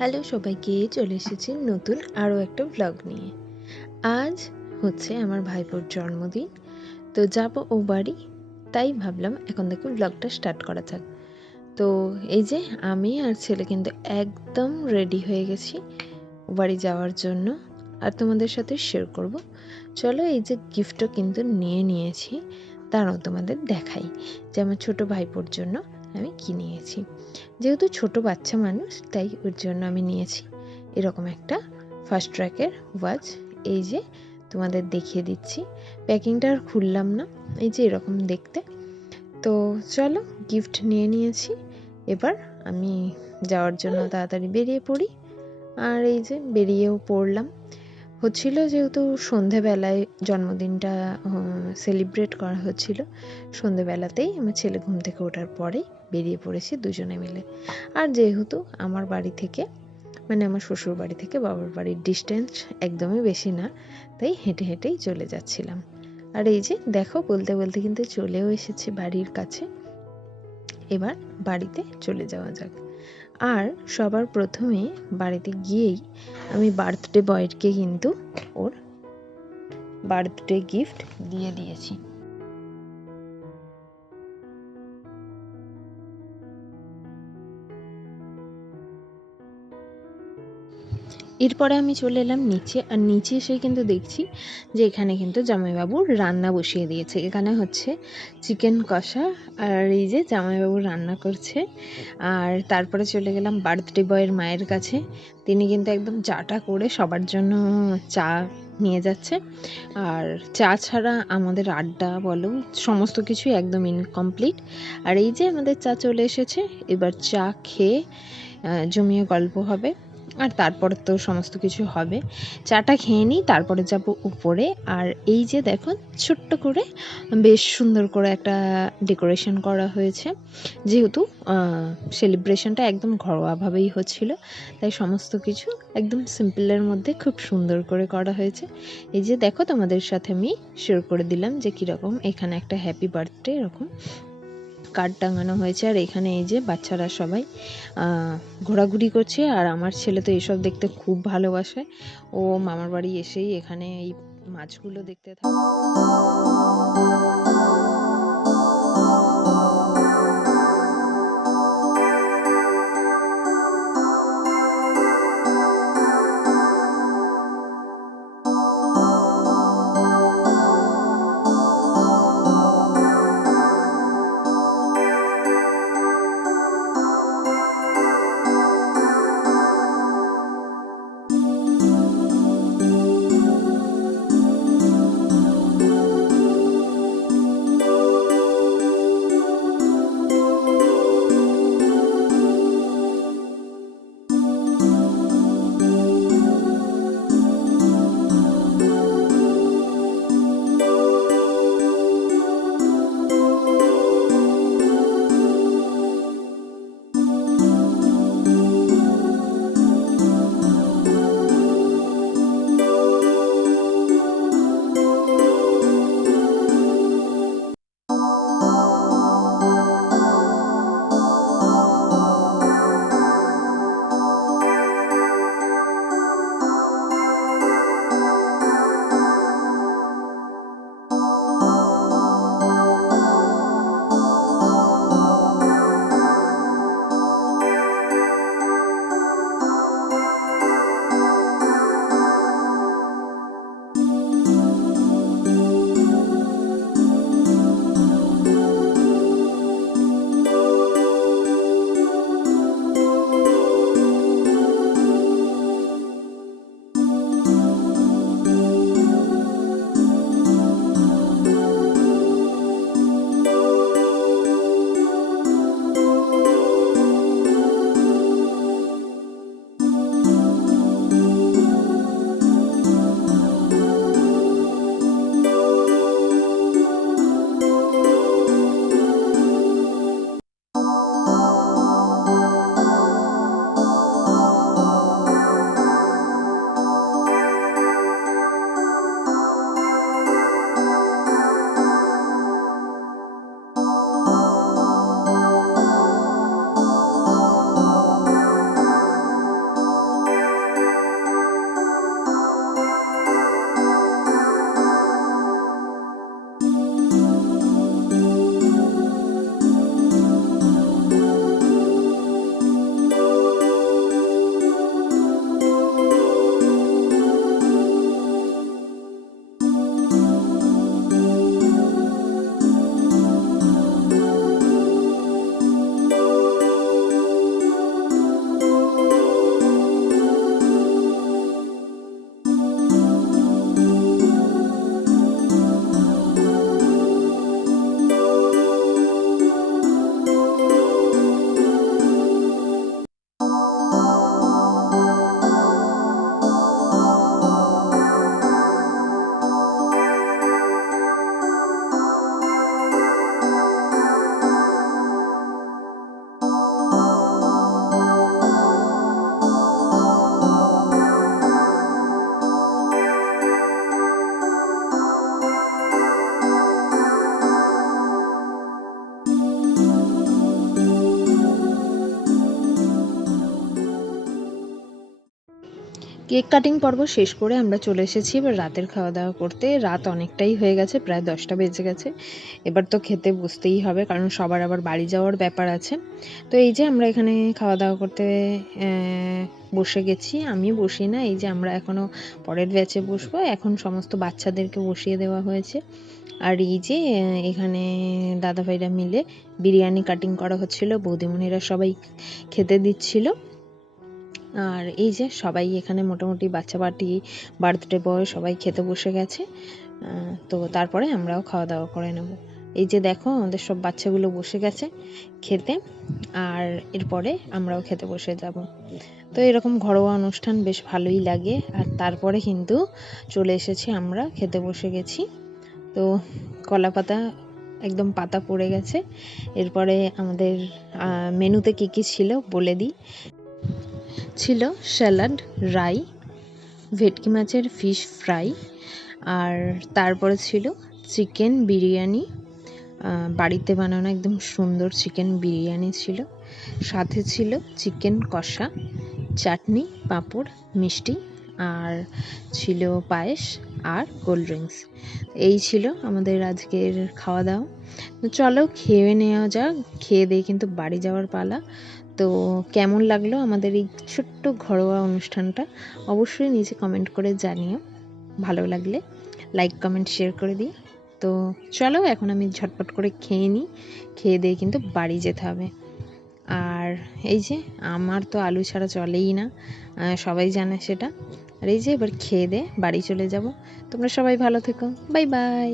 Hello সবাইকে, চলে এসেছি নতুন আরও একটা ব্লগ নিয়ে। আজ হচ্ছে আমার ভাইপোর জন্মদিন, তো যাব ও বাড়ি। তাই ভাবলাম এখন থেকে ব্লগটা স্টার্ট করা যাক। তো এই যে আমি আর ছেলে কিন্তু একদম রেডি হয়ে গেছি ও বাড়ি যাওয়ার জন্য, আর তোমাদের সাথে শেয়ার করব। চলো, এই যে গিফটও কিন্তু নিয়ে নিয়েছি, তারাও তোমাদের দেখাই যে আমার ছোটো ভাইপোর জন্য আমি কী নিয়েছি। যেহেতু ছোট বাচ্চা মানুষ, তাই ওর জন্য আমি নিয়েছি এরকম একটা ফার্স্ট ট্র্যাকের ওয়াচ। এই যে তোমাদের দেখিয়ে দিচ্ছি, প্যাকিংটা আর খুললাম না, এই যে এরকম দেখতে। তো চলো, গিফট নিয়ে নিয়েছি, এবার আমি যাওয়ার জন্য তাড়াতাড়ি বেরিয়ে পড়ি। আর এই যে বেরিয়েও পড়লাম। হচ্ছিল যেহেতু সন্ধেবেলায় জন্মদিনটা সেলিব্রেট করা হচ্ছিল, সন্ধেবেলাতেই আমার ছেলে ঘুম থেকে ওঠার পরেই বেরিয়ে পড়েছি দুজনে মিলে। আর যেহেতু আমার বাড়ি থেকে মানে আমার শ্বশুর বাড়ি থেকে বাবার বাড়ির ডিস্টেন্স একদমই বেশি না, তাই হেঁটে হেঁটেই চলে যাচ্ছিলাম। আর এই যে দেখো, বলতে বলতে কিন্তু চলেও এসেছি বাড়ির কাছে। এবার বাড়িতে চলে যাওয়া যাক। আর সবার প্রথমে বাড়িতে গিয়েই আমি বার্থডে বয়কে কিন্তু ওর বার্থডে গিফট দিয়ে দিয়েছি। এরপরে আমি চলে এলাম নিচে, আর নিচে এসে কিন্তু দেখছি যে এখানে কিন্তু জামাইবাবু রান্না বসিয়ে দিয়েছে। এখানে হচ্ছে চিকেন কষা, আর এই যে জামাইবাবু রান্না করছে। আর তারপরে চলে গেলাম বার্থডে বয়ের মায়ের কাছে। তিনি কিন্তু একদম চাটা করে সবার জন্য চা নিয়ে যাচ্ছে। আর চা ছাড়া আমাদের আড্ডা বলো সমস্ত কিছুই একদম ইনকমপ্লিট। আর এই যে আমাদের চা চলে এসেছে, এবার চা খেয়ে জমিয়ে গল্প হবে, আর তারপর তো সমস্ত কিছু হবে। চাটা খেয়ে নিই, তারপরে যাব উপরে। আর এই যে দেখো, ছোট্ট করে বেশ সুন্দর করে একটা ডেকোরেশন করা হয়েছে। যেহেতু সেলিব্রেশনটা একদম ঘরোয়াভাবেই হচ্ছিল, তাই সমস্ত কিছু একদম সিম্পলের মধ্যে খুব সুন্দর করে করা হয়েছে। এই যে দেখো, তোমাদের সাথে আমি শেয়ার করে দিলাম যে কীরকম এখানে একটা হ্যাপি বার্থডে এরকম কার্ড টাঙানো হয়েছে। আর এখানে এই যে বাচ্চারা সবাই ঘোরাঘুরি করছে, আর আমার ছেলে তো এসব দেখতে খুব ভালোবাসে। ও মামার বাড়ি এসেই এখানে এই মাছগুলো দেখতে থাকে। কেক কাটিং পর্ব শেষ করে আমরা চলে এসেছি এবার রাতের খাওয়া দাওয়া করতে। রাত অনেকটাই হয়ে গেছে, প্রায় 10টা বেজে গেছে। এবার তো খেতে বসতেই হবে, কারণ সবার আবার বাড়ি যাওয়ার ব্যাপার আছে। তো এই যে আমরা এখানে খাওয়া দাওয়া করতে বসে গেছি। আমি বসি না, এই যে আমরা এখনও পরের ব্যাচে বসবো। এখন সমস্ত বাচ্চাদেরকে বসিয়ে দেওয়া হয়েছে। আর এই যে এখানে দাদাভাইরা মিলে বিরিয়ানি কাটিং করা হচ্ছিল, বৌদিমণিরা সবাই খেতে দিচ্ছিল। আর এই যে সবাই এখানে মোটামুটি বাচ্চা পার্টি, বার্থডে বয় সবাই খেতে বসে গেছে। তো তারপরে আমরাও খাওয়া দাওয়া করে নেব। এই যে দেখো আমাদের সব বাচ্চাগুলো বসে গেছে খেতে, আর এরপরে আমরাও খেতে বসে যাব। তো এরকম ঘরোয়া অনুষ্ঠান বেশ ভালোই লাগে। আর তারপরে কিন্তু চলে এসেছি, আমরা খেতে বসে গেছি। তো কলা পাতা একদম পাতা পড়ে গেছে। এরপরে আমাদের মেনুতে কী কী ছিল বলে দিই। ছিল স্যালাড, রাই, ভেটকি মাছের ফিশ ফ্রাই, আর তারপরে ছিল চিকেন বিরিয়ানি, বাড়িতে বানানো একদম সুন্দর চিকেন বিরিয়ানি ছিল। সাথে ছিল চিকেন কষা, চাটনি, পাঁপড়, মিষ্টি, আর ছিল পায়েস আর কোল্ড ড্রিঙ্কস। এই ছিল আমাদের আজকের খাওয়া দাওয়া। চলো খেয়ে নেওয়া যাক, খেয়ে দিয়ে কিন্তু বাড়ি যাওয়ার পালা। তো কেমন লাগলো আমাদের এই ছোট্ট ঘরোয়া অনুষ্ঠানটা অবশ্যই নিচে কমেন্ট করে জানিও। ভালো লাগলে লাইক কমেন্ট শেয়ার করে দিই। তো চলো এখন আমি ঝটপট করে খেয়ে নিই, খেয়ে দিয়ে কিন্তু বাড়ি যেতে হবে। আর এই যে আমার তো আলু ছাড়া চলেই না, সবাই জানে সেটা। আর এই যে এবার খেয়ে দিয়ে বাড়ি চলে যাব। তোমরা সবাই ভালো থেকো, বাই বাই।